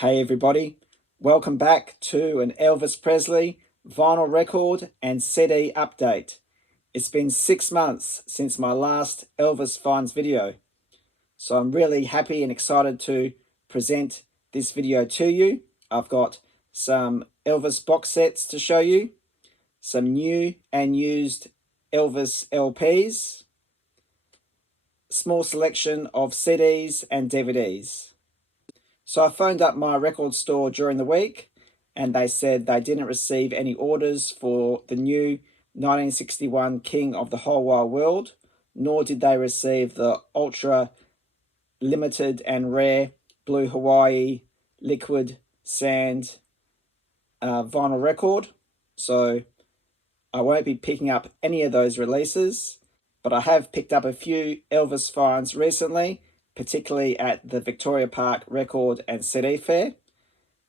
Hey everybody, welcome back to an Elvis Presley vinyl record and CD update. It's been 6 months since my last Elvis Finds video, so I'm really happy and excited to present this video to you. I've got some Elvis box sets to show you, some new and used Elvis LPs, small selection of CDs and DVDs. So I phoned up my record store during the week and they said they didn't receive any orders for the new 1961 King of the Whole Wide World, nor did they receive the ultra limited and rare Blue Hawaii liquid sand vinyl record. So I won't be picking up any of those releases, but I have picked up a few Elvis finds recently, particularly at the Victoria Park Record and CD Fair.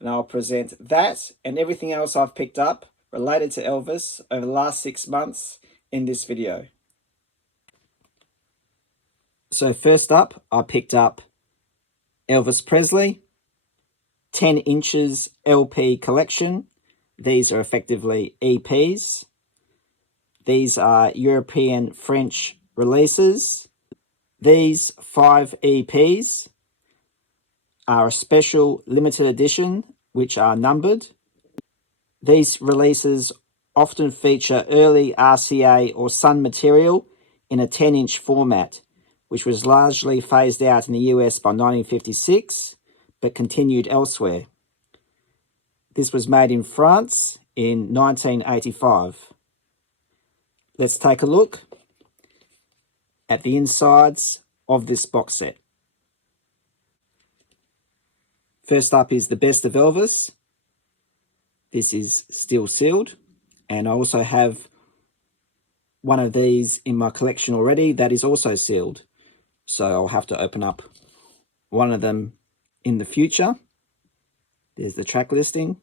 And I'll present that and everything else I've picked up related to Elvis over the last 6 months in this video. So first up, I picked up Elvis Presley 10 inches LP collection. These are effectively EPs. These are European French releases. These 5 EPs are a special limited edition, which are numbered. These releases often feature early RCA or Sun material in a 10-inch format, which was largely phased out in the US by 1956, but continued elsewhere. This was made in France in 1985. Let's take a look at the insides of this box set. First up is the Best of Elvis. This is still sealed, and I also have one of these in my collection already that is also sealed. So I'll have to open up one of them in the future. There's the track listing.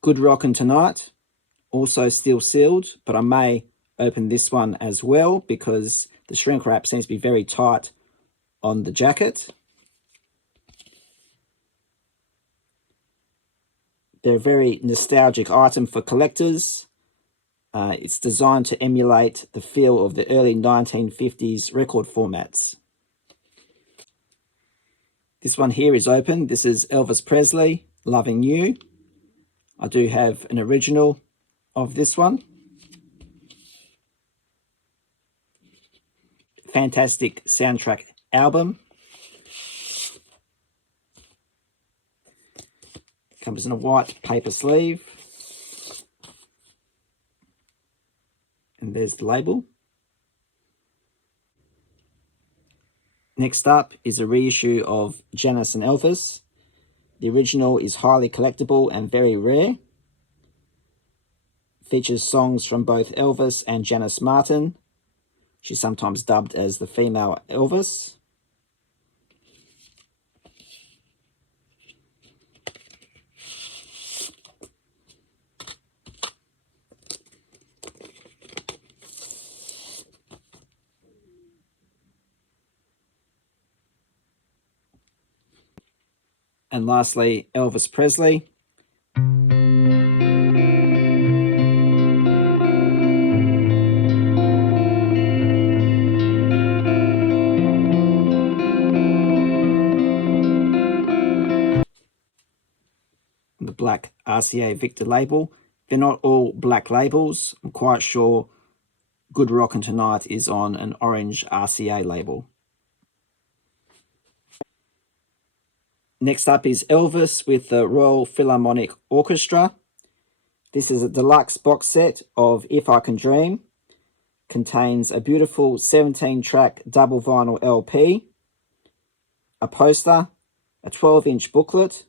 Good Rockin' Tonight, also still sealed, but I may open this one as well because the shrink wrap seems to be very tight on the jacket. They're a very nostalgic item for collectors. It's designed to emulate the feel of the early 1950s record formats. This one here is open. This is Elvis Presley, Loving You. I do have an original of this one. Fantastic soundtrack album. Comes in a white paper sleeve. And there's the label. Next up is a reissue of Janis and Elvis. The original is highly collectible and very rare. Features songs from both Elvis and Janis Martin. She's sometimes dubbed as the female Elvis. And lastly, Elvis Presley. The black RCA Victor label. They're not all black labels. I'm quite sure Good Rockin' Tonight is on an orange RCA label. Next up is Elvis with the Royal Philharmonic Orchestra. This is a deluxe box set of If I Can Dream. Contains a beautiful 17-track double vinyl LP, a poster, a 12-inch booklet,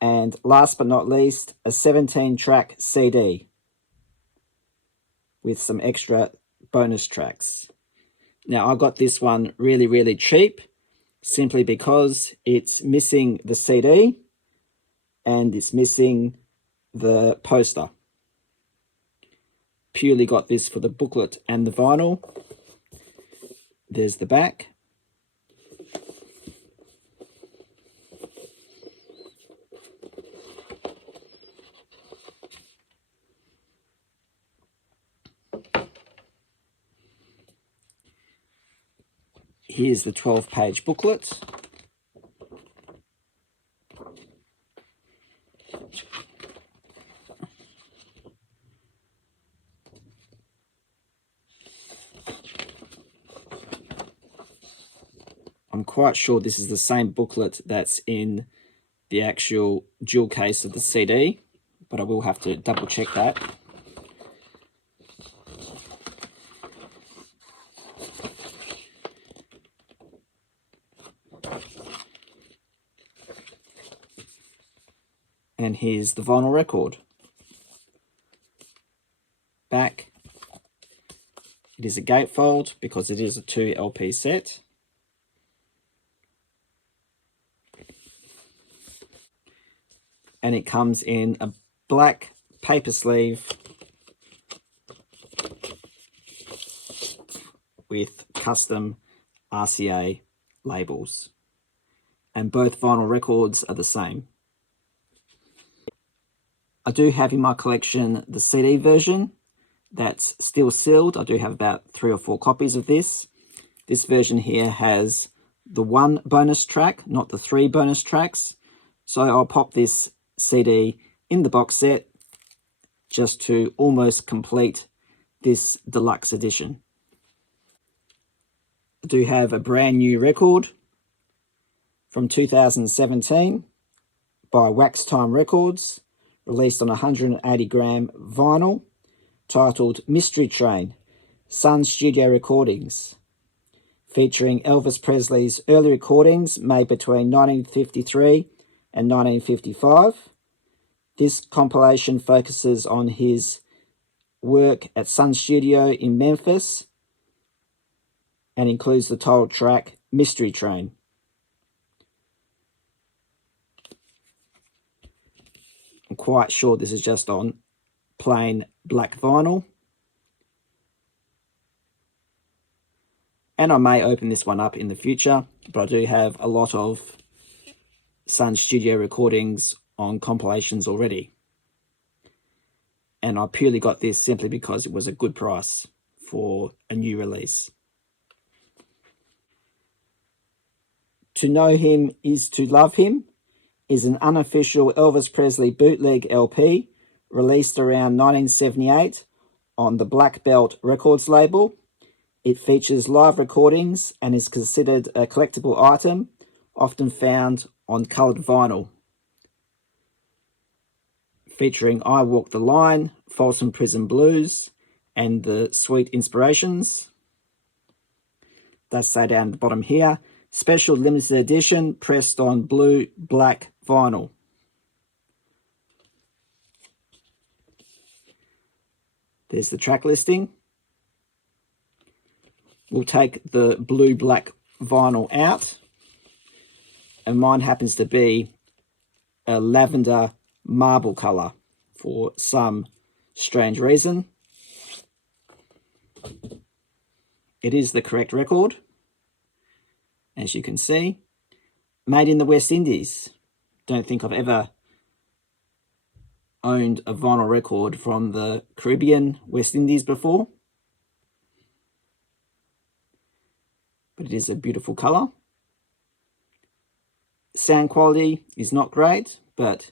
and last but not least, a 17-track CD with some extra bonus tracks. Now, I got this one really, really cheap, simply because it's missing the CD and it's missing the poster. Purely got this for the booklet and the vinyl. There's the back. Here's the 12-page booklet. I'm quite sure this is the same booklet that's in the actual jewel case of the CD, but I will have to double check that. And here's the vinyl record. Back, it is a gatefold because it is a 2 LP set. And it comes in a black paper sleeve with custom RCA labels. And both vinyl records are the same. I do have in my collection the CD version that's still sealed. I do have about 3 or 4 copies of this. This version here has the 1 bonus track, not the 3 bonus tracks. So I'll pop this CD in the box set just to almost complete this deluxe edition. I do have a brand new record from 2017 by Wax Time Records, released on 180 gram vinyl, titled Mystery Train, Sun Studio Recordings, featuring Elvis Presley's early recordings made between 1953 and 1955. This compilation focuses on his work at Sun Studio in Memphis and includes the title track Mystery Train. I'm quite sure this is just on plain black vinyl. And I may open this one up in the future, but I do have a lot of Sun Studio recordings on compilations already. And I purely got this simply because it was a good price for a new release. To Know Him Is to Love Him is an unofficial Elvis Presley bootleg LP released around 1978 on the Black Belt Records label. It features live recordings and is considered a collectible item, often found on coloured vinyl. Featuring I Walk the Line, Folsom Prison Blues, and the Sweet Inspirations. Does say down at the bottom here, special limited edition pressed on blue black vinyl. There's the track listing. We'll take the blue black vinyl out, and mine happens to be a lavender marble colour for some strange reason. It is the correct record, as you can see. Made in the West Indies. Don't think I've ever owned a vinyl record from the Caribbean, West Indies before. But it is a beautiful colour. Sound quality is not great, but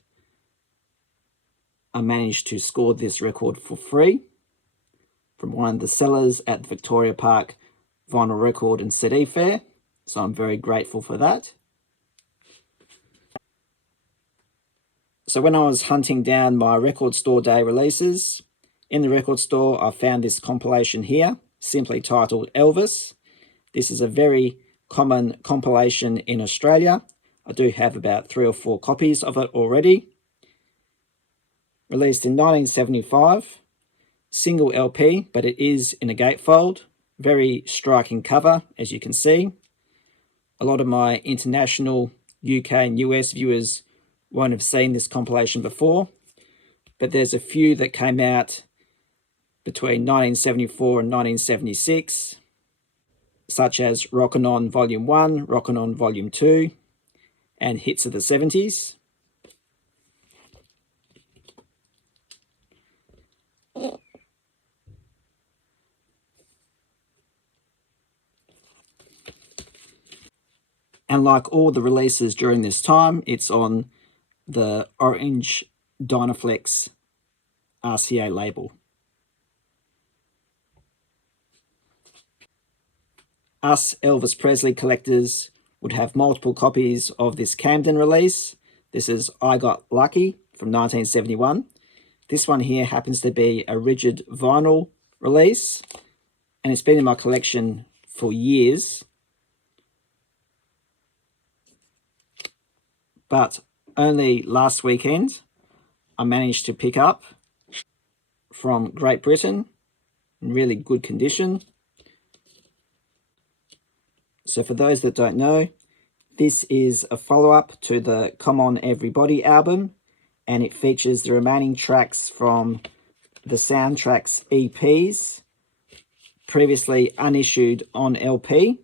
I managed to score this record for free from one of the sellers at the Victoria Park Vinyl Record and CD Fair. So I'm very grateful for that. So when I was hunting down my record store day releases, in the record store I found this compilation here, simply titled Elvis. This is a very common compilation in Australia. I do have about 3 or 4 copies of it already. Released in 1975, single LP, but it is in a gatefold. Very striking cover, as you can see. A lot of my international UK and US viewers won't have seen this compilation before, but there's a few that came out between 1974 and 1976, such as Rockin' On Volume 1, Rockin' On Volume 2, and Hits of the 70s. And like all the releases during this time, it's on the orange Dynaflex RCA label. Us Elvis Presley collectors would have multiple copies of this Camden release. This is I Got Lucky from 1971. This one here happens to be a rigid vinyl release, and it's been in my collection for years. But only last weekend, I managed to pick up from Great Britain in really good condition. So for those that don't know, this is a follow-up to the Come On Everybody album, and it features the remaining tracks from the Soundtracks EPs, previously unissued on LP,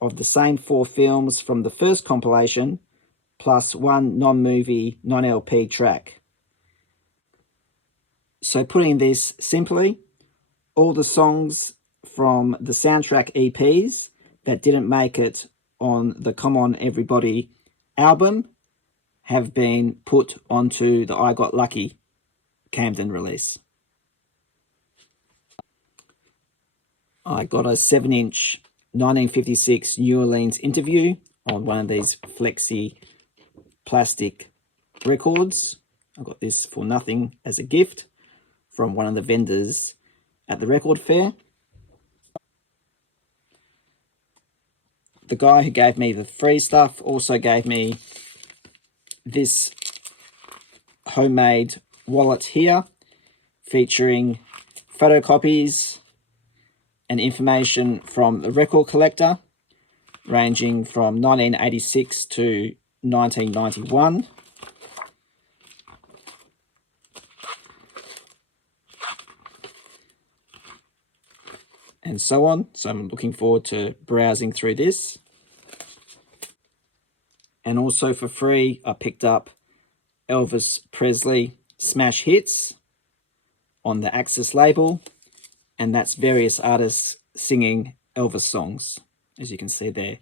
of the same 4 films from the first compilation, plus 1 non-movie, non-LP track. So putting this simply, all the songs from the soundtrack EPs that didn't make it on the Come On Everybody album have been put onto the I Got Lucky Camden release. I got a 7-inch 1956 New Orleans interview on one of these flexi plastic records. I got this for nothing as a gift from one of the vendors at the record fair. The guy who gave me the free stuff also gave me this homemade wallet here, featuring photocopies and information from the record collector, ranging from 1986 to 1991. And so on. So I'm looking forward to browsing through this. And also for free, I picked up Elvis Presley Smash Hits on the Axis label, and that's various artists singing Elvis songs. As you can see, they're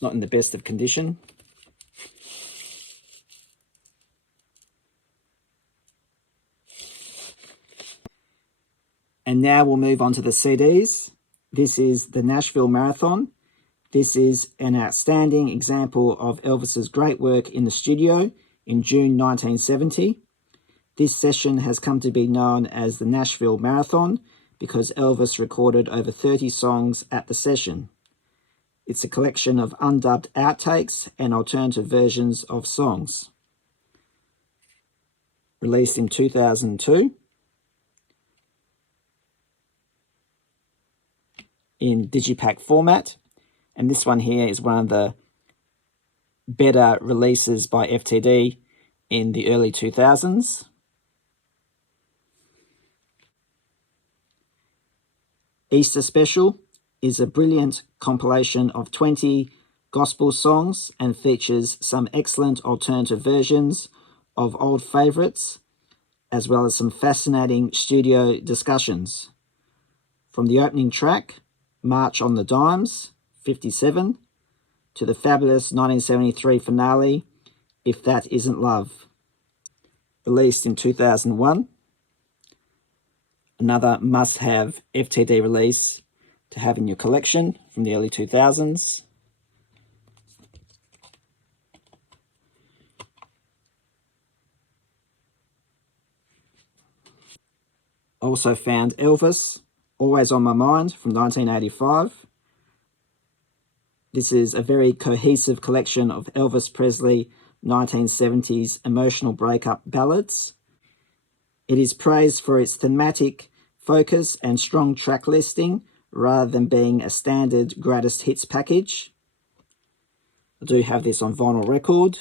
not in the best of condition. And now we'll move on to the CDs. This is the Nashville Marathon. This is an outstanding example of Elvis's great work in the studio in June 1970. This session has come to be known as the Nashville Marathon because Elvis recorded over 30 songs at the session. It's a collection of undubbed outtakes and alternative versions of songs. Released in 2002. In digipack format, and this one here is one of the better releases by FTD in the early 2000s. Easter Special is a brilliant compilation of 20 gospel songs and features some excellent alternative versions of old favourites, as well as some fascinating studio discussions. From the opening track, March on the Dimes, 57, to the fabulous 1973 finale, If That Isn't Love, released in 2001. Another must-have FTD release to have in your collection from the early 2000s. Also found Elvis, Always on My Mind from 1985. This is a very cohesive collection of Elvis Presley 1970s emotional breakup ballads. It is praised for its thematic focus and strong track listing rather than being a standard greatest hits package. I do have this on vinyl record,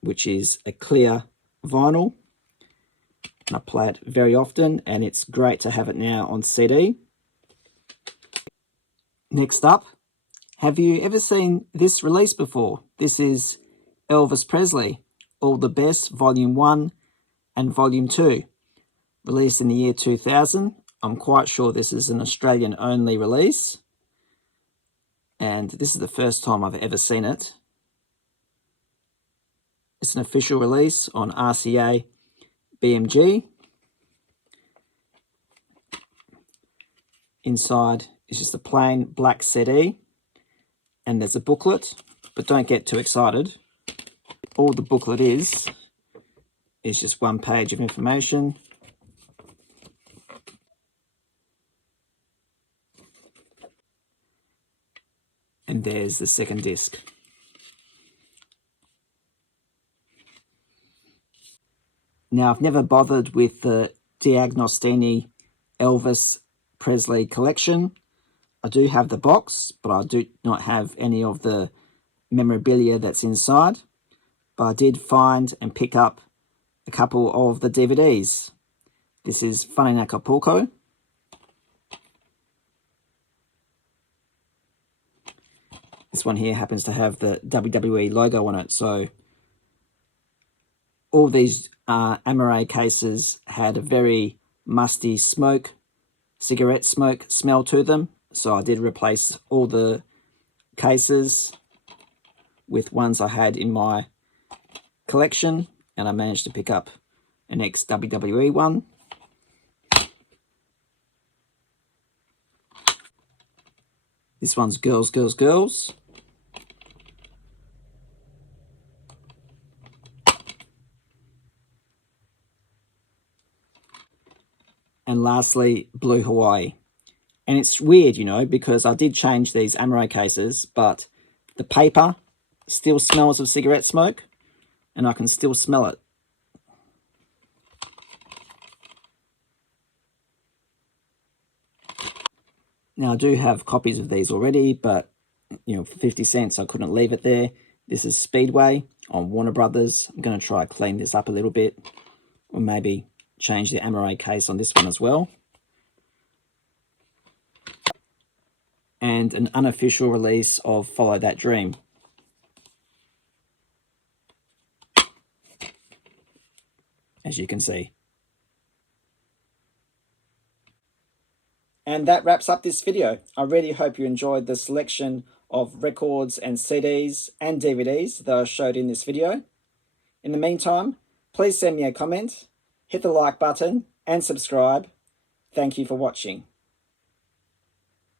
which is a clear vinyl. I play it very often, and it's great to have it now on CD. Next up, have you ever seen this release before? This is Elvis Presley, All the Best, Volume 1 and Volume 2, released in the year 2000. I'm quite sure this is an Australian-only release. and this is the first time I've ever seen it. It's an official release on RCA BMG. Inside is just a plain black CD, and there's a booklet, but don't get too excited. All the booklet is just one page of information. And there's the second disc. Now, I've never bothered with the D'Agostini Elvis Presley collection. I do have the box, but I do not have any of the memorabilia that's inside. But I did find and pick up a couple of the DVDs. This is Fun in Acapulco. This one here happens to have the WWE logo on it, so all these ephemera cases had a very musty cigarette smoke smell to them. So I did replace all the cases with ones I had in my collection, and I managed to pick up an ex-WWE one. This one's Girls, Girls, Girls. And lastly, Blue Hawaii. And it's weird, you know, because I did change these ephemera cases, but the paper still smells of cigarette smoke, and I can still smell it. Now, I do have copies of these already, but, you know, for 50 cents, I couldn't leave it there. This is Speedway on Warner Brothers. I'm going to try to clean this up a little bit, or maybe change the ephemera case on this one as well. And an unofficial release of Follow That Dream. As you can see. And that wraps up this video. I really hope you enjoyed the selection of records and CDs and DVDs that I showed in this video. In the meantime, please send me a comment, hit the like button and subscribe. Thank you for watching.